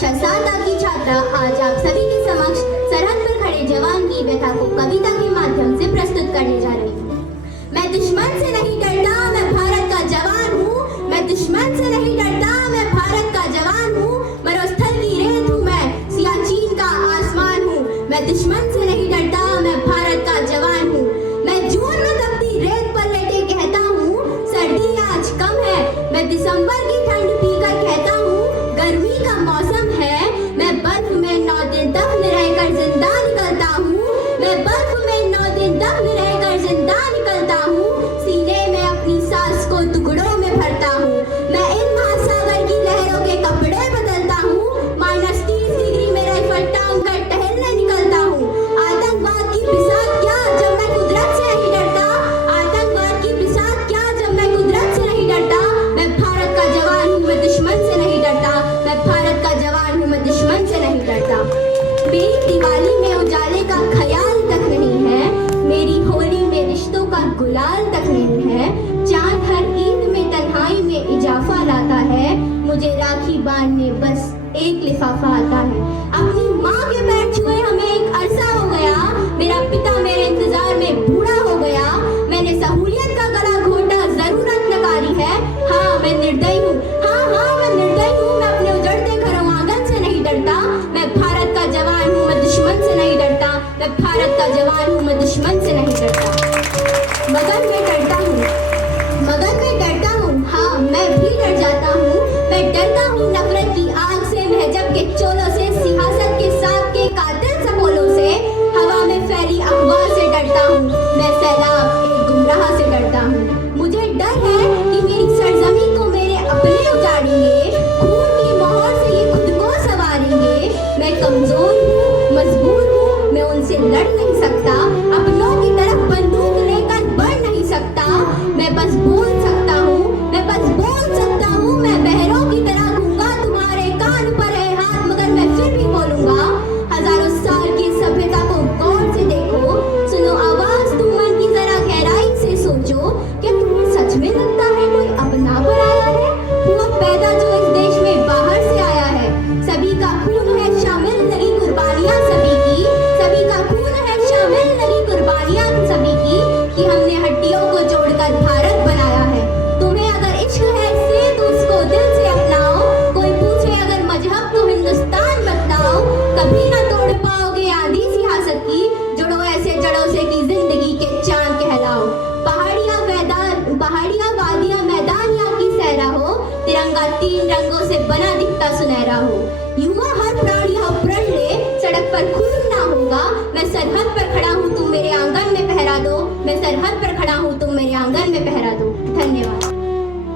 कक्षा 7 की छात्रा आज आप सभी के समक्ष सरहद पर खड़े जवान की व्यथा को कविता के माध्यम से प्रस्तुत करने जा रही हूँ। मैं दुश्मन से नहीं डरता, मैं भारत का जवान हूँ। मैं दुश्मन से नहीं डरता, मैं भारत का जवान हूँ। मरुस्थल की रेत हूँ मैं, सियाचिन का आसमान हूँ। मैं दुश्मन से नहीं डरता, मैं भारत का जवान हूँ। मैं जून में तपती रेत पर लेटे कहता हूँ, सर्दी आज कम है। मैं दिसंबर की ठंड पीकर कहता हूँ, गर्मी का मौसम है। मैं बर्फ में 9 दिन दफन रहकर जिंदा निकलता हूँ। मैं बर्फ में 9 दिन दफन रहकर जिंदा निकलता हूँ। सीने में अपनी सांस को टुकड़ों में भरता हूँ। मैं इन महासागर की लहरों के कपड़े बदलता हूँ। -30 डिग्री में राइफल टांग कर टहलने निकलता हूँ। आतंकवाद की बिसात क्या जब मैं कुदरत से नहीं डरता। आतंकवाद की बिसात क्या जब मैं कुदरत से नहीं डरता। मैं भारत का जवान हूँ, मैं दुश्मन से नहीं डरता। मैं भारत का जवान हूँ, मैं दुश्मन से नहीं डरता। मेरी दिवाली में उजाले का ख्याल तक नहीं है। मेरी होली में रिश्तों का गुलाल तक नहीं है। चांद हर ईद में तन्हाई में इजाफा लाता है। मुझे राखी बांधने बस एक लिफाफा आता है। अपनी माँ के पैर छुए हमें एक अरसा हो गया। मेरा पिता मेरे इंतजार में बूढ़ा हो गया। मैंने सहूलियत का गला घोटा, जरूरत नकारी है। हाँ मैं निर्दयी हूँ, हाँ मैं निर्दयी हूँ। मैं अपने उजड़ते घरों आंगन से नहीं डरता। मैं भारत का जवान हूँ, मैं दुश्मन से नहीं डरता। मैं भारत का जवान हूँ, मैं दुश्मन से नहीं डरता। मगर मैं डरता हूँ, मगर मैं डरता हूँ। हाँ मैं भी डर जाता हूँ। मैं डरता हूँ नफरत की आग से, महजब के चोलों से, सियासत के सांप के कातिल सपोलों से। हवा में फैली अफवाह से डरता हूँ। मैं सैलाब एक गुमराह से डरता हूँ। मुझे डर है कि मेरी सरजमी को मेरे अपने उजाड़ेंगे। खून की मोहर से ये खुद को सवारेंगे। मैं कमजोर हूँ, मजबूर हूँ, मैं उनसे लड़ नहीं सकता। अपनों की तरफ बंदूक लेकर बढ़ नहीं सकता। मैं बस बोल सकता हूँ, मैं बस बोल सकता हूँ। मैं बहरों की तरह घूंगा, तुम्हारे कान पर है हाथ मगर मैं फिर भी बोलूंगा। हजारों साल की सभ्यता को गौर से देखो, सुनो आवाज तुम मन की जरा गहराई से सोचो। क्या तुम्हें सच में लगता है कोई अपना पर आया है? हुआ पैदा जो इस देश में बाहर से आया है। सभी का खून है शामिल लगी कुर्बानियां सभी की। सभी का खून है शामिल लगी कुर्बानियां सभी की। कि हमने हड्डियों को जोड़कर भारत बनाया है। तुम्हें अगर इश्क है इससे तो उसको दिल से अपनाओ। कोई पूछे अगर मजहब तो हिंदुस्तान बतलाओ। कभी ना तोड़ पाओगे आंधी सियासत की। जुड़ो ऐसे जड़ों से कि जिंदगी के चांद कहलाओ। पहाड़ियां वादियां मैदान यहाँ की सहरा हो। तिरंगा 3 रंगों से बना दिखता सुनहरा हो। युवा हर प्राण यहाँ प्रण ले, सड़क पर खून ना होगा। मैं सरहद पर